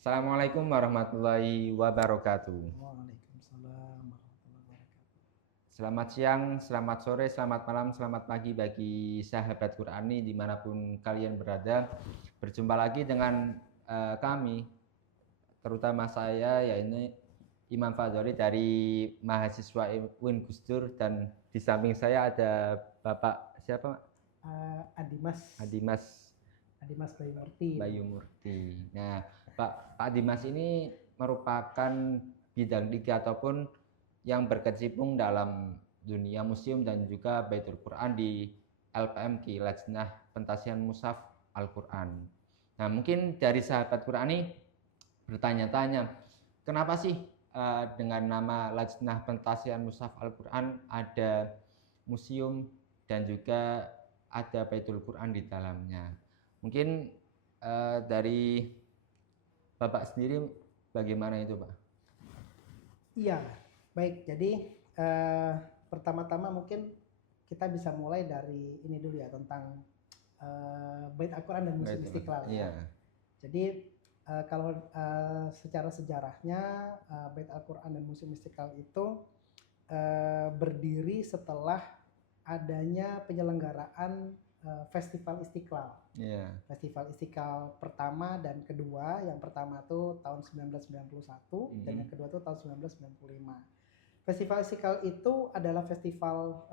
Assalamualaikum warahmatullahi wabarakatuh. Waalaikumsalam warahmatullahi wabarakatuh. Selamat siang, selamat sore, selamat malam, selamat pagi bagi sahabat Qurani dimanapun kalian berada. Berjumpa lagi dengan kami, terutama saya, yaitu Imam Fadzoli dari mahasiswa UIN Gus Dur, dan di samping saya ada Bapak siapa? Adimas Adimas Bayu Murti. Bayu Murti. Nah, Pak Dimas ini merupakan bidang 3 ataupun yang berkecimpung dalam dunia museum dan juga Baitul Quran di LPMQ, Lajnah Pentasian Mushaf Al-Quran. Nah, mungkin dari sahabat Qurani bertanya-tanya, kenapa sih dengan nama Lajnah Pentasian Mushaf Al-Quran ada museum dan juga ada Baitul Quran di dalamnya? Mungkin dari Bapak sendiri bagaimana itu, Pak? Iya, baik. Jadi pertama-tama mungkin kita bisa mulai dari ini dulu ya, tentang Bait Al-Quran dan Museum Istiqlal. Iya. Jadi kalau secara sejarahnya Bait Al-Quran dan Museum Istiqlal itu berdiri setelah adanya penyelenggaraan Festival Istiqlal. Yeah. Festival Istiqlal pertama dan kedua. Yang pertama tuh tahun 1991 dan yang kedua tuh tahun 1995. Festival Istiqlal itu adalah festival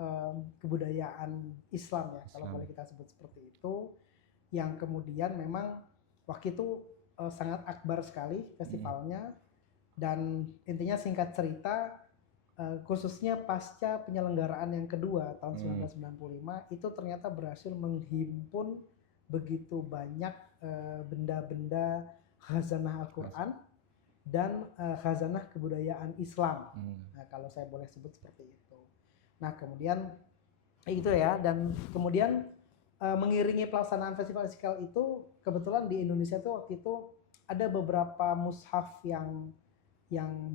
kebudayaan Islam ya, kalau boleh kita sebut seperti itu, yang kemudian memang waktu itu sangat akbar sekali festivalnya. Dan intinya singkat cerita, khususnya pasca penyelenggaraan yang kedua tahun 1995 itu ternyata berhasil menghimpun begitu banyak benda-benda khazanah Al-Quran dan khazanah kebudayaan Islam. Nah, kalau saya boleh sebut seperti itu. Nah, kemudian itu ya, dan kemudian mengiringi pelaksanaan festival Istiqlal itu, kebetulan di Indonesia tuh waktu itu ada beberapa mushaf yang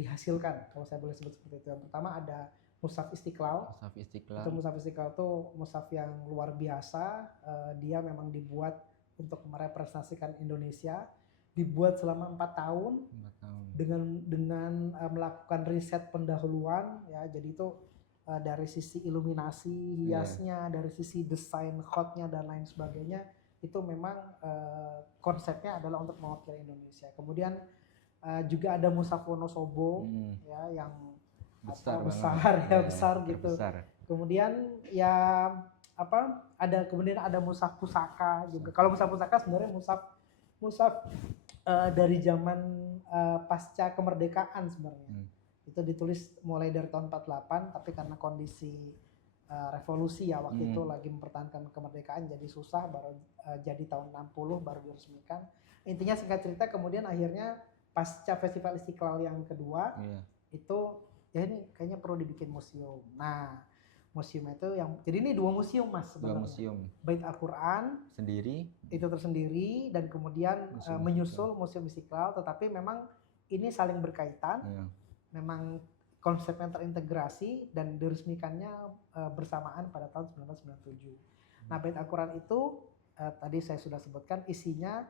dihasilkan, kalau saya boleh sebut seperti itu. Yang pertama ada Mushaf Istiqlal. Itu Mushaf Istiqlal itu mushaf yang luar biasa. Dia memang dibuat untuk merepresentasikan Indonesia. Dibuat selama 4 tahun dengan melakukan riset pendahuluan ya. Jadi itu dari sisi iluminasi, hiasnya, dari sisi desain khotnya dan lain sebagainya, itu memang konsepnya adalah untuk mewakili Indonesia. Kemudian juga ada Mushaf Wonosobo ya, yang besar gitu. Besar. Kemudian ya kemudian ada Mushaf Pusaka juga. Kalau Mushaf Pusaka sebenarnya mushaf dari zaman pasca kemerdekaan sebenarnya. Itu ditulis mulai dari tahun 48, tapi karena kondisi revolusi ya waktu itu lagi mempertahankan kemerdekaan, jadi susah, baru jadi tahun 60 baru diresmikan. Intinya singkat cerita, kemudian akhirnya pasca Festival Istiqlal yang kedua itu ya ini kayaknya perlu dibikin museum. Nah, museum itu yang, jadi ini 2 museum Mas sebenarnya. 2 museum. Bait Al-Quran sendiri, itu tersendiri, dan kemudian menyusul Museum Istiqlal, tetapi memang ini saling berkaitan. Memang konsepnya terintegrasi dan diresmikannya bersamaan pada tahun 1997. Nah, Bait Al-Quran itu tadi saya sudah sebutkan isinya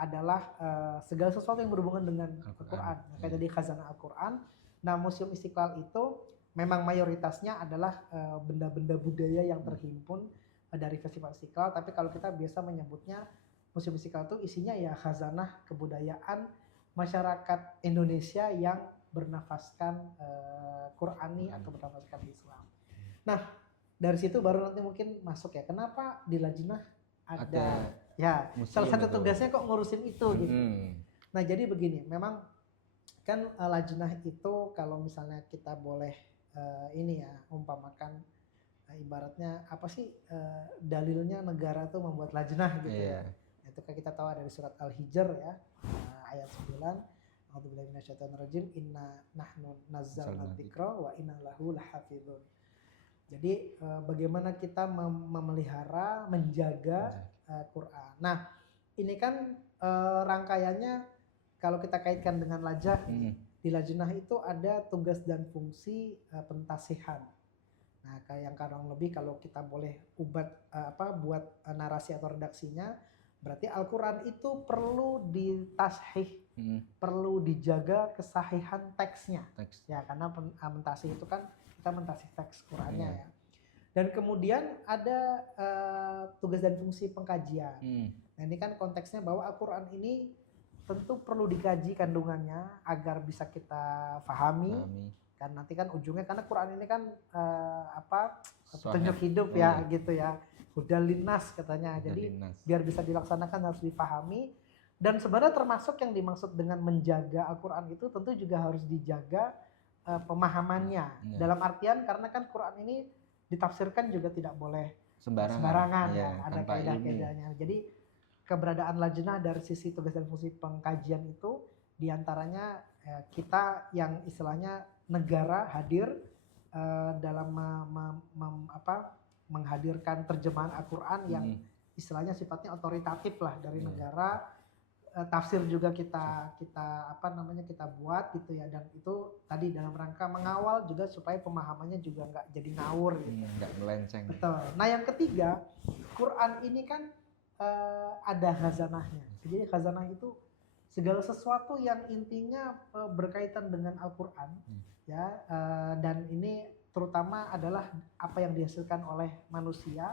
adalah segala sesuatu yang berhubungan dengan Al-Quran. Kayak tadi khazanah Al-Quran. Nah, Museum Istiqlal itu memang mayoritasnya adalah benda-benda budaya yang terhimpun dari Festival Istiqlal. Tapi kalau kita biasa menyebutnya Museum Istiqlal itu isinya ya khazanah kebudayaan masyarakat Indonesia yang bernafaskan Qurani atau bernafaskan Islam. Nah, dari situ baru nanti mungkin masuk ya, kenapa di Lajnah ada ya salah satu tugasnya kok ngurusin itu gitu. Nah, jadi begini, memang kan Lajnah itu kalau misalnya kita boleh ini ya umpamakan, ibaratnya apa sih dalilnya negara tuh membuat Lajnah gitu ya. Itu kan kita tahu dari surat Al-Hijr ya, ayat 9. A'udzubillahi minasyaitonirrajim, inna nahnu nazzalna dzikra wa inna lahu lahafizun. Jadi bagaimana kita memelihara, menjaga Quran. Nah, ini kan rangkaiannya kalau kita kaitkan dengan lajah, di Lajnah itu ada tugas dan fungsi pentasihan. Nah, kayak yang kadang lebih kalau kita boleh buat narasi atau redaksinya, berarti Al-Quran itu perlu ditashih, perlu dijaga kesahihan teksnya. Teks. Ya, karena mentasi itu kan kita mentasi teks Qur'annya ya. Dan kemudian ada tugas dan fungsi pengkajian. Nah, ini kan konteksnya bahwa Al-Qur'an ini tentu perlu dikaji kandungannya agar bisa kita pahami. Kan nanti kan ujungnya, karena Quran ini kan petunjuk hidup ya gitu ya. Hudal linnas katanya. Jadi biar bisa dilaksanakan harus dipahami. Dan sebenarnya termasuk yang dimaksud dengan menjaga Al-Quran itu tentu juga harus dijaga pemahamannya. Dalam artian karena kan Quran ini ditafsirkan juga tidak boleh sembarangan ya, ada kaidah-kaidahnya. Jadi keberadaan lajnah dari sisi tugas dan fungsi pengkajian itu diantaranya kita yang istilahnya negara hadir dalam menghadirkan terjemahan Al-Quran yang istilahnya sifatnya otoritatif lah dari negara. Tafsir juga kita buat gitu ya, dan itu tadi dalam rangka mengawal juga supaya pemahamannya juga nggak jadi ngawur gitu, nggak melenceng. Betul. Nah yang ketiga, Quran ini kan ada khazanahnya. Jadi khazanah itu segala sesuatu yang intinya berkaitan dengan Al-Quran ya, dan ini terutama adalah apa yang dihasilkan oleh manusia,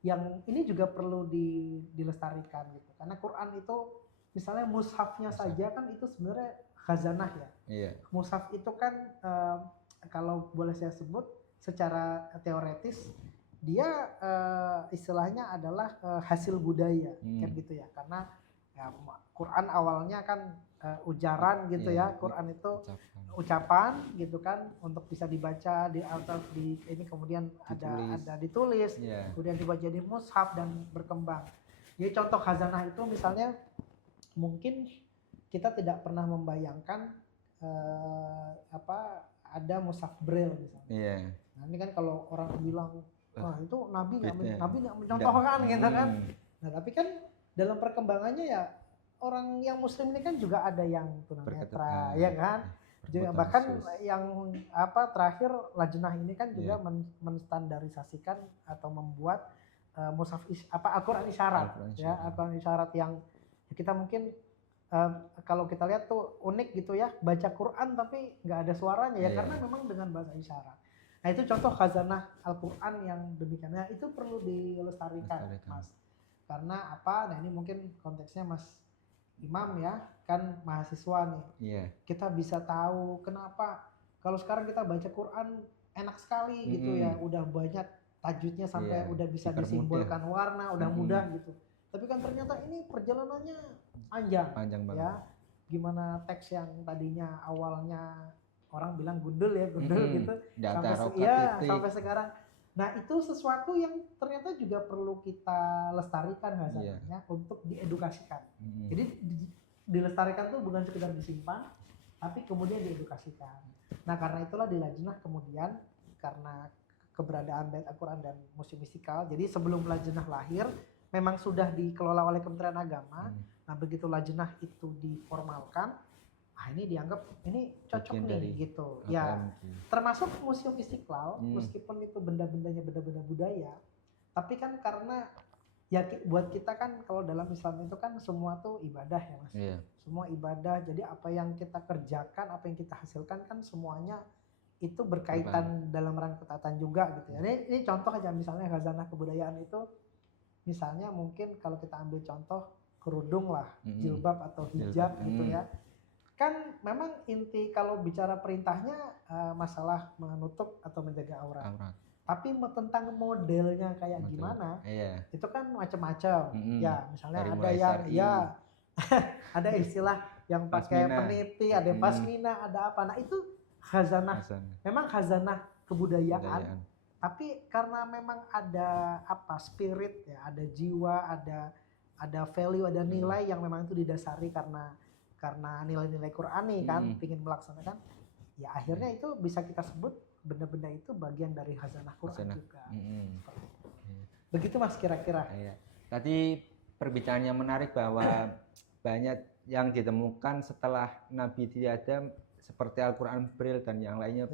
yang ini juga perlu dilestarikan gitu, karena Quran itu misalnya mushafnya saja kan itu sebenarnya khazanah ya. Mushaf itu kan kalau boleh saya sebut secara teoretis dia istilahnya adalah hasil budaya kan gitu ya, karena ya, Quran awalnya kan ujaran gitu ya, Quran itu ucapan gitu kan, untuk bisa dibaca atau ini kemudian ada ditulis, kemudian dibaca jadi mushaf dan berkembang. Jadi contoh khazanah itu misalnya mungkin kita tidak pernah membayangkan ada mushaf braille misalnya. Nah ini kan kalau orang bilang wah itu Nabi nggak mencontohkan gitu kan. Nah tapi kan dalam perkembangannya ya orang yang Muslim ini kan juga ada yang tunanetra ya kan. Bahkan yang terakhir lajnah ini kan juga menstandarisasikan atau membuat mushaf Al-Quran isyarat ya, Al-Quran isyarat yang kita mungkin kalau kita lihat tuh unik gitu ya, baca Quran tapi nggak ada suaranya ya, karena memang dengan bahasa isyarat. Nah itu contoh khazanah Al-Quran yang demikian. Nah itu perlu dilestarikan Mas, karena apa? Nah ini mungkin konteksnya Mas Imam ya, kan mahasiswa nih. Kita bisa tahu kenapa kalau sekarang kita baca Quran enak sekali gitu ya, udah banyak tajwidnya sampai udah bisa disimbolkan warna, udah mudah gitu. Tapi kan ternyata ini perjalanannya panjang banget ya. Gimana teks yang tadinya awalnya orang bilang gundul gitu sampai sekarang. Nah itu sesuatu yang ternyata juga perlu kita lestarikan khazanahnya untuk diedukasikan. Jadi dilestarikan tuh bukan sekedar disimpan, tapi kemudian diedukasikan. Nah karena itulah di lajnah kemudian, karena keberadaan Bait Al-Quran dan Museum Istiqlal, jadi sebelum lajnah lahir memang sudah dikelola oleh Kementerian Agama. Nah begitu lajnah itu diformalkan, ini dianggap ini cocok nih gitu ya. Termasuk Museum Istiqlal, meskipun itu benda-bendanya benda-benda budaya, tapi kan karena ya buat kita kan kalau dalam Islam itu kan semua tuh ibadah ya Mas. Semua ibadah, jadi apa yang kita kerjakan, apa yang kita hasilkan kan semuanya itu berkaitan dalam rangka ketaatan juga gitu ya. Ini contoh aja misalnya khazanah kebudayaan itu, misalnya mungkin kalau kita ambil contoh kerudung lah, jilbab atau hijab gitu ya. Kan memang inti kalau bicara perintahnya masalah menutup atau menjaga aurat. Tapi tentang modelnya kayak gimana, itu kan macam-macam. Ya, misalnya ada yang ada istilah yang pakai peniti, ada pasmina, ada apa. Nah, itu khazanah. Memang khazanah kebudayaan. Tapi karena memang ada spirit ya, ada jiwa, ada value, ada nilai yang memang itu didasari karena nilai-nilai Qur'ani kan, ingin melaksanakan, ya akhirnya itu bisa kita sebut benda-benda itu bagian dari khazanah Qur'an juga. Begitu Mas kira-kira. Tadi perbincangannya menarik bahwa banyak yang ditemukan setelah Nabi tiada seperti Al-Quran Braille dan yang lainnya.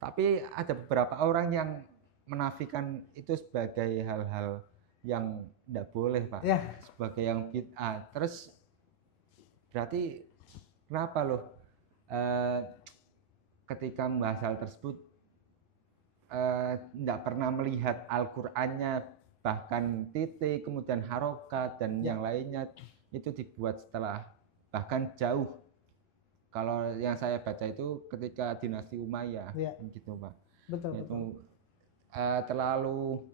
Tapi ada beberapa orang yang menafikan itu sebagai hal-hal yang tidak boleh Pak, sebagai yang bid'ah. Terus berarti kenapa loh eh, ketika membahas hal tersebut tidak pernah melihat Al-Qur'annya, bahkan titik kemudian harokat dan yang lainnya itu dibuat setelah bahkan jauh. Kalau yang saya baca itu ketika dinasti Umayyah, gitu Pak. Betul, itu betul. terlalu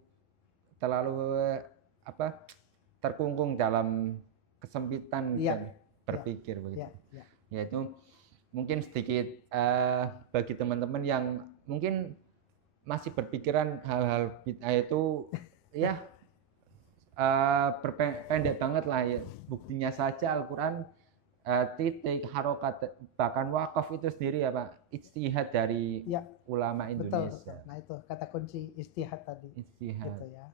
terkungkung dalam kesempitan dan berpikir begitu. Yaitu mungkin sedikit bagi teman-teman yang mungkin masih berpikiran hal-hal bid'ah itu ya pendek banget lah ya. Buktinya saja Al-Qur'an titik, harokat, bahkan wakaf itu sendiri ya Pak, ijtihad dari ulama Indonesia. Betul. Nah itu kata kunci istihad tadi. Istihad. Gitu ya.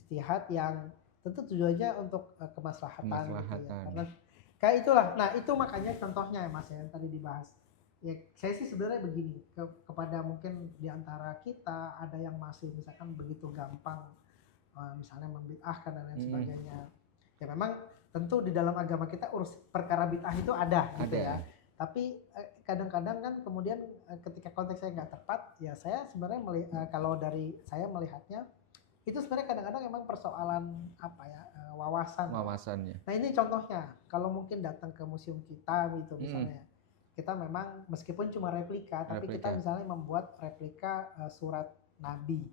Istihad yang tentu tujuannya untuk kemaslahatan. Gitu ya. Karena kayak itulah. Nah itu makanya contohnya ya Mas yang tadi dibahas. Ya saya sih sebenarnya begini, kepada mungkin diantara kita ada yang masih misalkan begitu gampang misalnya membid'ahkan dan lain sebagainya. Ya memang tentu di dalam agama kita urus perkara bid'ah itu ada gitu ya. Tapi kadang-kadang kan kemudian ketika konteksnya nggak tepat, ya saya sebenarnya kalau dari saya melihatnya itu sebenarnya kadang-kadang memang persoalan wawasannya. Nah ini contohnya, kalau mungkin datang ke museum kita gitu misalnya, kita memang meskipun cuma replika, tapi kita misalnya membuat replika surat Nabi.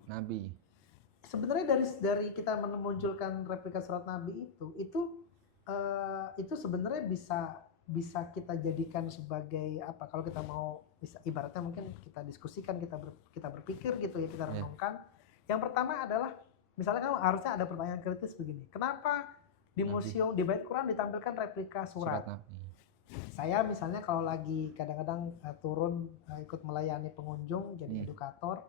Sebenarnya dari kita memunculkan replika surat Nabi itu sebenarnya bisa kita jadikan sebagai apa? Kalau kita mau bisa ibaratnya mungkin kita diskusikan, kita berpikir gitu ya, kita renungkan. Yang pertama adalah misalnya kamu harusnya ada pertanyaan kritis begini. Kenapa di museum di Bait Quran ditampilkan replika surat Nabi? Saya misalnya kalau lagi kadang-kadang turun ikut melayani pengunjung jadi edukator,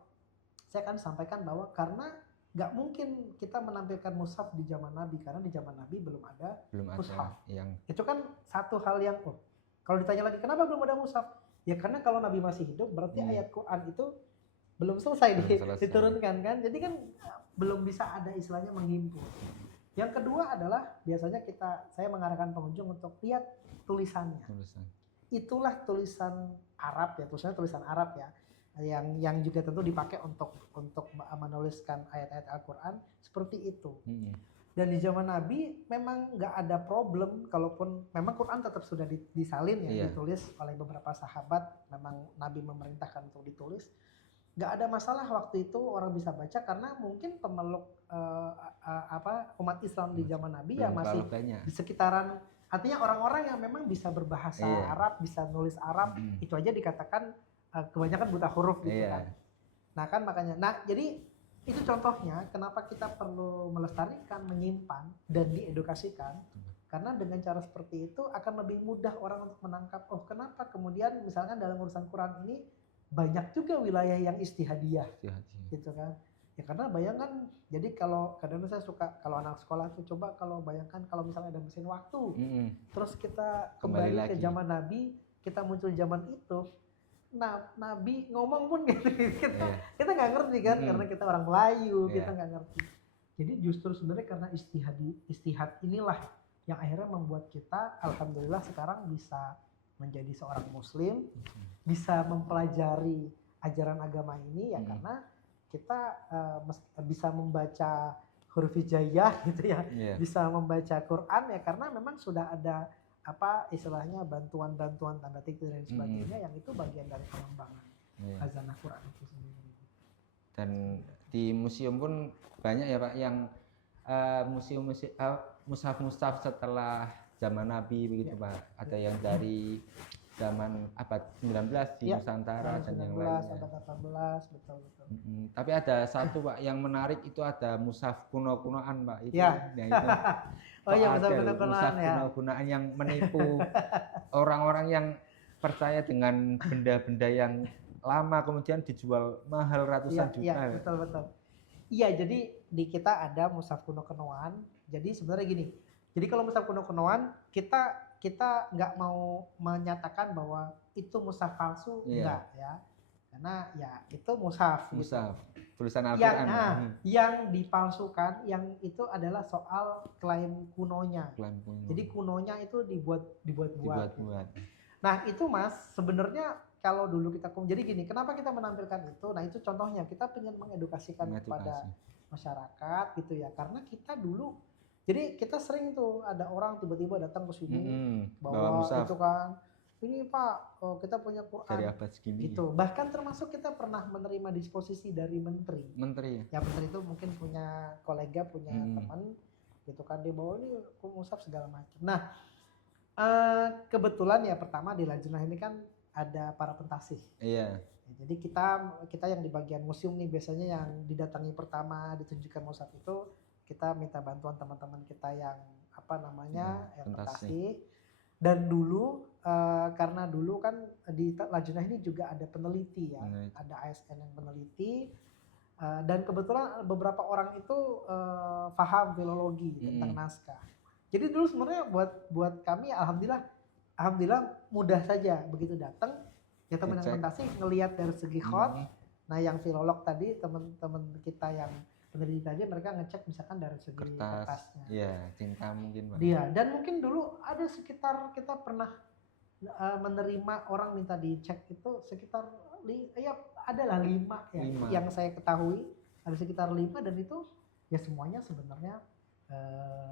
saya akan sampaikan bahwa karena nggak mungkin kita menampilkan mushaf di zaman Nabi karena di zaman Nabi belum ada mushaf. Itu kan satu hal yang kalau ditanya lagi kenapa belum ada mushaf? Ya karena kalau Nabi masih hidup berarti ayat Quran itu belum selesai diturunkan kan. Jadi kan belum bisa ada istilahnya menghimpun. Yang kedua adalah biasanya saya mengarahkan pengunjung untuk lihat tulisannya. Itulah tulisan Arab ya, tulisan Arab ya. Yang juga tentu dipakai untuk menuliskan ayat-ayat Al-Qur'an seperti itu. Dan di zaman Nabi memang nggak ada problem, kalaupun memang Quran tetap sudah disalin ya, ditulis oleh beberapa sahabat, memang Nabi memerintahkan untuk ditulis. Nggak ada masalah waktu itu orang bisa baca karena mungkin pemeluk umat Islam di zaman Nabi ya masih di sekitaran, artinya orang-orang yang memang bisa berbahasa Arab, bisa nulis Arab, itu aja dikatakan kebanyakan buta huruf gitu kan. Nah kan makanya, jadi itu contohnya kenapa kita perlu melestarikan, menyimpan dan diedukasikan, karena dengan cara seperti itu akan lebih mudah orang untuk menangkap kenapa kemudian misalkan dalam urusan Quran ini banyak juga wilayah yang istihadiyah gitu kan. Ya karena bayangkan, jadi kalau kadang saya suka kalau anak sekolah tuh coba kalau bayangkan kalau misalnya ada mesin waktu, terus kita kembali ke zaman Nabi, kita muncul zaman itu. Nah, Nabi ngomong pun gitu, kita nggak ngerti kan, karena kita orang Melayu, kita nggak ngerti. Jadi justru sebenarnya karena istihad inilah yang akhirnya membuat kita, alhamdulillah sekarang bisa menjadi seorang Muslim, bisa mempelajari ajaran agama ini ya karena kita bisa membaca huruf hijaiyah gitu ya, bisa membaca Quran ya karena memang sudah ada istilahnya bantuan-bantuan tanda titik dan sebagainya yang itu bagian dari pengembangan khazanah Quran itu sendiri. Dan di museum pun banyak ya Pak yang mushaf setelah zaman Nabi begitu Pak. Ada yang dari zaman abad 19 di Nusantara dan yang lainnya. Abad 18, betul. Tapi ada satu Pak yang menarik, itu ada mushaf kuno-kunoan Pak. Itu, itu. Mushaf kuno-kunoan yang menipu orang-orang yang percaya dengan benda-benda yang lama kemudian dijual mahal ratusan juta. Iya, betul. Iya, jadi di kita ada mushaf kuno-kunoan. Jadi sebenarnya gini. Jadi kalau mushaf kuno-kunoan kita nggak mau menyatakan bahwa itu mushaf palsu, enggak ya, karena ya itu mushaf gitu. Tulisan Al-Quran yang dipalsukan yang itu adalah soal klaim kunonya. Jadi kunonya itu dibuat. Nah itu Mas, sebenarnya kalau dulu kita jadi gini, kenapa kita menampilkan itu? Nah itu contohnya kita ingin mengedukasikan kepada masyarakat gitu ya, karena kita dulu, jadi kita sering tuh ada orang tiba-tiba datang ke sini bawa itu kan, ini Pak, kita punya Quran dari abad segini gitu. Bahkan termasuk kita pernah menerima disposisi dari menteri. Ya menteri itu mungkin punya kolega, punya teman gitu kan, dia bawa ini mushaf segala macam. Nah kebetulan ya pertama di Lajnah ini kan ada para pentasih. Iya. Jadi kita yang di bagian museum nih biasanya yang didatangi pertama ditunjukkan mushaf itu, kita minta bantuan teman-teman kita yang apa namanya yang pentasih. Dan dulu karena dulu kan di Lajnah ini juga ada peneliti ya, ada ASN yang meneliti, dan kebetulan beberapa orang itu paham filologi tentang naskah. Jadi dulu sebenarnya buat kami alhamdulillah mudah saja, begitu datang ya teman yang pentasih ngelihat dari segi khot. Nah yang filolog tadi teman-teman kita yang peneliti tadi mereka ngecek misalkan dari segi kertasnya. Iya, cinta mungkin Pak. Iya, dan mungkin dulu ada sekitar kita pernah menerima orang minta dicek itu sekitar ya adalah 5 ya, yang saya ketahui ada sekitar 5, dan itu ya semuanya sebenarnya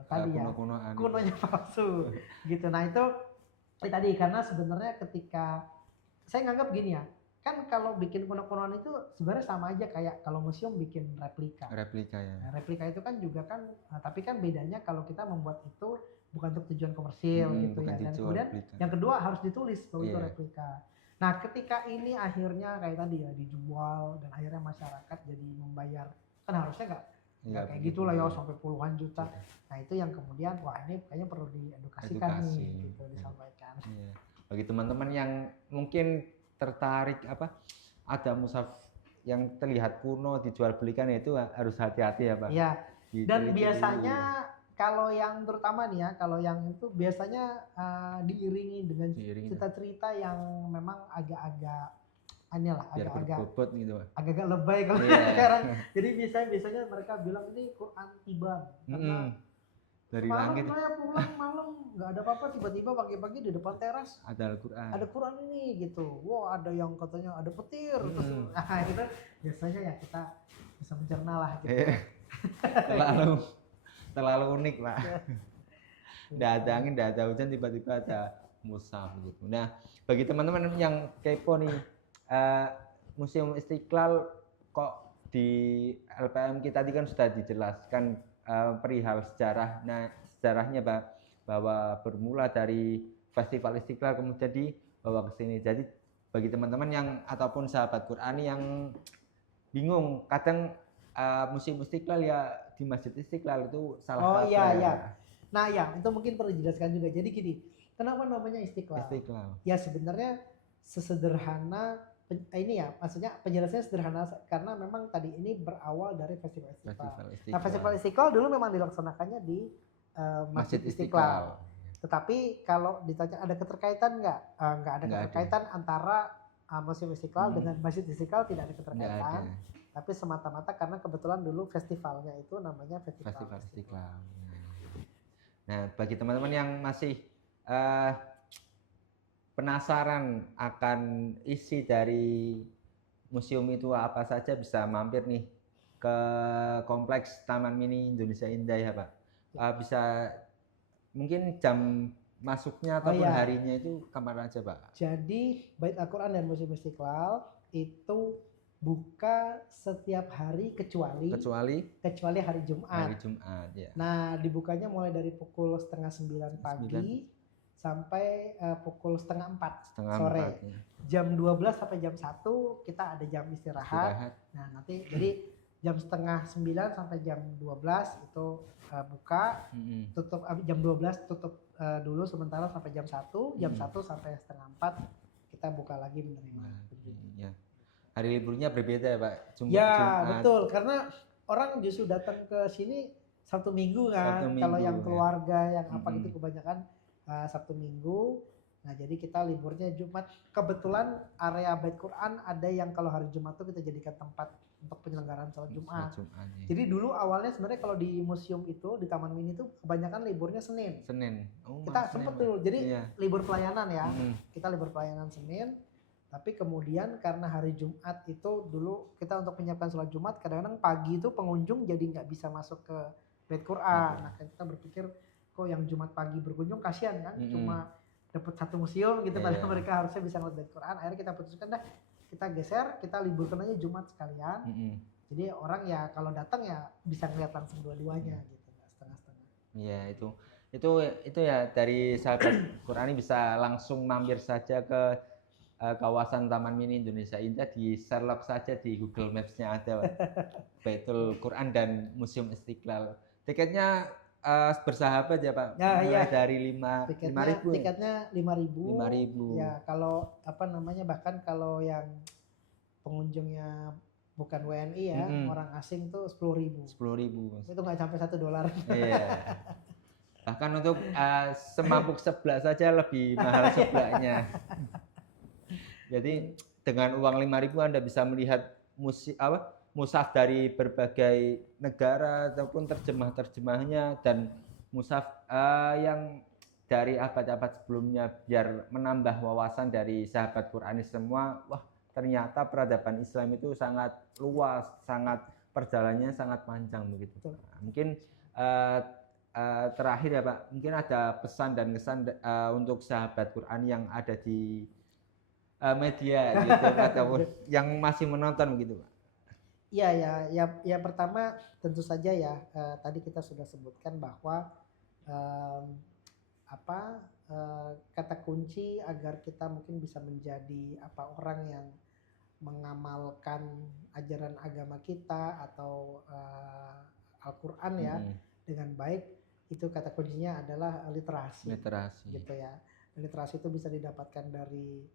tadi ya kunonya palsu gitu. Nah itu tadi karena sebenarnya ketika saya nganggap gini ya, kan kalau bikin kuno-kunoan itu sebenarnya sama aja kayak kalau museum bikin replika ya. Nah, replika itu kan juga kan, tapi kan bedanya kalau kita membuat itu bukan untuk tujuan komersil gitu ya. Dan kemudian replika. Yang kedua harus ditulis bahwa itu replika. Nah ketika ini akhirnya kayak tadi ya dijual dan akhirnya masyarakat jadi membayar, kan harusnya nggak kayak gitulah ya sampai puluhan juta. Nah itu yang kemudian wah ini kayaknya perlu diedukasikan nih gitu, disampaikan. Bagi teman-teman yang mungkin tertarik ada mushaf yang terlihat kuno dijual belikan, itu harus hati-hati ya Pak. Iya. Dan biasanya kalau yang terutama nih ya, kalau yang itu biasanya diiringi dengan cerita-cerita yang memang agak-agak inilah, agak-agak lebay kalau sekarang. Jadi biasanya mereka bilang ini Quran tiban karena dari langit. Saya pulang malam nggak ada apa-apa, tiba-tiba pagi-pagi di depan teras ada Al-Quran. Ada Quran ini gitu. Wow, ada yang katanya ada petir. Nah itu biasanya ya kita bisa mencerna lah gitu. terlalu unik Pak. Nggak ada angin, nggak ada hujan, tiba-tiba ada mushaf gitu. Nah bagi teman-teman yang kepo nih, Museum Istiqlal kok di LPM kita tadi kan sudah dijelaskan perihal sejarah. Nah sejarahnya Pak, bahwa bermula dari Festival Istiqlal kemudian dibawa ke sini. Jadi bagi teman-teman yang ataupun sahabat Qurani yang bingung, kadang Museum Istiqlal ya di Masjid Istiqlal itu salah satu. Iya. Nah ya itu mungkin perlu dijelaskan juga. Jadi gini, kenapa namanya Istiqlal? Ya sebenarnya sesederhana ini ya, maksudnya penjelasannya sederhana karena memang tadi ini berawal dari Festival Istiqlal. Nah Festival Istiqlal dulu memang dilaksanakannya di Masjid Istiqlal. Tetapi kalau ditanya ada keterkaitan nggak ada keterkaitan antara Museum Istiqlal dengan Masjid Istiqlal, tidak ada keterkaitan. Tapi semata-mata karena kebetulan dulu festivalnya itu namanya Festival Istiqlal. Nah bagi teman-teman yang masih penasaran akan isi dari museum itu apa saja, bisa mampir nih ke Kompleks Taman Mini Indonesia Indah ya Pak. Bisa mungkin jam masuknya ataupun harinya itu kapan aja Pak? Jadi Bait Al-Quran dan Museum Istiqlal itu buka setiap hari kecuali hari Jumat. Ya. Nah dibukanya mulai dari pukul 8:30 pagi sampai pukul 3:30 sore. Ya. Jam 12 sampai jam 1 kita ada jam istirahat. Nah nanti jadi jam 8:30 sampai jam 12 itu buka, tutup jam 12 tutup dulu sementara sampai jam 1, jam 1 sampai 3:30 kita buka lagi menerima. Ya. Hari liburnya berbeda ya Pak? Jumat. Betul, karena orang justru datang ke sini Sabtu Minggu kan. Kalau yang keluarga yang apa gitu kebanyakan Sabtu Minggu. Nah, jadi kita liburnya Jumat. Kebetulan area Bait Quran ada yang kalau hari Jumat tuh kita jadikan tempat untuk penyelenggaraan sholat Jumat. Jumat ya. Jadi dulu awalnya sebenarnya kalau di museum itu, di Taman Mini itu kebanyakan liburnya Senin. Oh, Kita sempet dulu, jadi iya. libur pelayanan ya. Kita libur pelayanan Senin. Tapi kemudian karena hari Jumat itu dulu kita untuk menyiapkan sholat Jumat, kadang-kadang pagi itu pengunjung jadi nggak bisa masuk ke Bait Quran. Nah, kita berpikir kok yang Jumat pagi berkunjung kasihan kan, cuma dapat satu museum gitu, padahal mereka harusnya bisa ngeliat Bait Quran. Akhirnya kita putuskan dah kita geser, kita liburkan aja Jumat sekalian. Jadi orang ya kalau datang ya bisa ngeliat langsung dua-duanya gitu, nggak setengah-setengah. Iya, itu ya dari sahabat Quran ini bisa langsung mampir saja ke kawasan Taman Mini Indonesia Indah, di Sherlock saja di Google Maps-nya ada Baitul Quran dan Museum Istiqlal. Tiketnya bersahabat ya Pak, mulai dari 5.000 tiketnya 5.000. 5.000. Ya kalau bahkan kalau yang pengunjungnya bukan WNI ya, orang asing tuh 10.000. 10.000. Itu nggak sampai $1. Iya. Bahkan untuk semabuk sebelah saja lebih mahal sebelahnya. Jadi dengan uang 5.000 Anda bisa melihat mushaf dari berbagai negara ataupun terjemahnya, dan mushaf yang dari abad-abad sebelumnya, biar menambah wawasan dari sahabat Quranis semua. Wah, ternyata peradaban Islam itu sangat luas, perjalanannya sangat panjang begitu. Mungkin terakhir ya Pak, mungkin ada pesan dan kesan untuk sahabat Quran yang ada di media gitu ataupun yang masih menonton begitu Pak. Ya pertama tentu saja ya, tadi kita sudah sebutkan bahwa kata kunci agar kita mungkin bisa menjadi orang yang mengamalkan ajaran agama kita atau Al-Qur'an ya dengan baik, itu kata kuncinya adalah literasi gitu ya. Literasi itu bisa didapatkan dari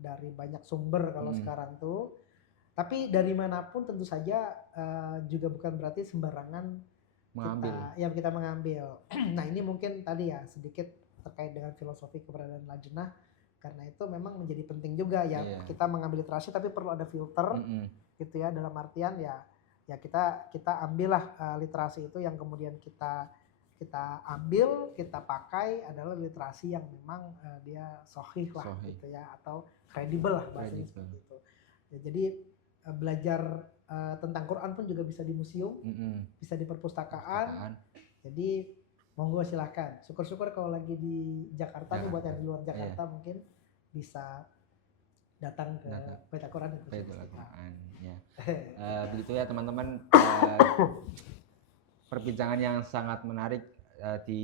dari banyak sumber kalau sekarang tuh. Tapi dari manapun tentu saja juga bukan berarti sembarangan kita mengambil. Nah, ini mungkin tadi ya sedikit terkait dengan filosofi keberadaan lajnah, karena itu memang menjadi penting juga ya. Kita mengambil literasi tapi perlu ada filter gitu ya, dalam artian ya kita ambillah literasi itu yang kemudian kita ambil, kita pakai adalah literasi yang memang dia sahih lah gitu ya, atau kredibel lah bahasanya seperti itu. Ya, jadi belajar tentang Quran pun juga bisa di museum, bisa di perpustakaan. Jadi monggo silahkan. Syukur-syukur kalau lagi di Jakarta nih, buat yang di luar Jakarta mungkin bisa datang ke Baitul Quran itu. Ya. Begitu ya teman-teman, perbincangan yang sangat menarik di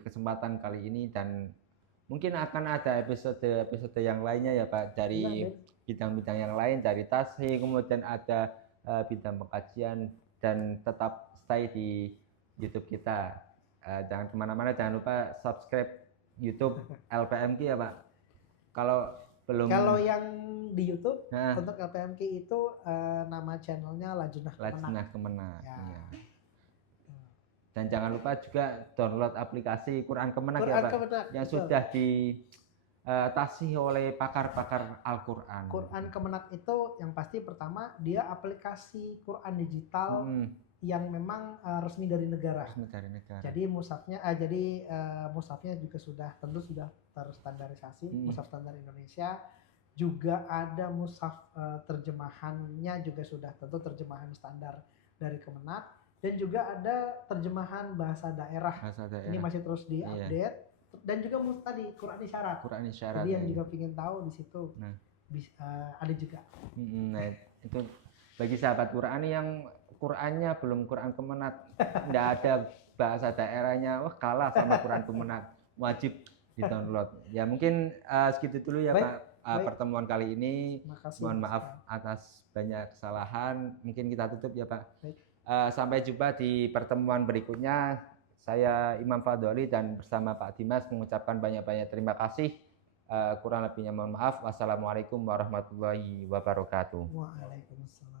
kesempatan kali ini, dan mungkin akan ada episode yang lainnya ya Pak, dari bidang-bidang yang lain, dari tasih, kemudian ada bidang pengkajian, dan tetap stay di YouTube kita. Jangan kemana-mana, jangan lupa subscribe YouTube LPMQ ya Pak. Kalau yang di YouTube untuk LPMQ itu nama channelnya Lajnah Kemenang. Ya. Dan jangan lupa juga download aplikasi Quran Kemenang ya Pak, yang sudah tasih oleh pakar-pakar Al-Quran. Quran Kemenang itu yang pasti pertama dia aplikasi Quran digital yang memang resmi dari negara. Jadi mushafnya juga sudah terstandarisasi, mushaf standar Indonesia. Juga ada mushaf terjemahannya juga sudah tentu terjemahan standar dari Kemenang, dan juga ada terjemahan bahasa daerah. Ini masih terus diupdate. Dan juga tadi Quran isyarat. Jadi yang juga ingin tahu di situ ada juga. Nah, itu bagi sahabat Quran yang Qurannya belum Quran Kemenang, tidak ada bahasa daerahnya, wah kalah sama Quran Kemenang, wajib di-download. Ya mungkin segitu dulu ya Pak pertemuan kali ini. Mohon maaf atas banyak kesalahan. Mungkin kita tutup ya Pak. Sampai jumpa di pertemuan berikutnya. Saya Imam Fadoli dan bersama Pak Dimas mengucapkan banyak-banyak terima kasih. Kurang lebihnya mohon maaf. Wassalamualaikum warahmatullahi wabarakatuh. Waalaikumsalam.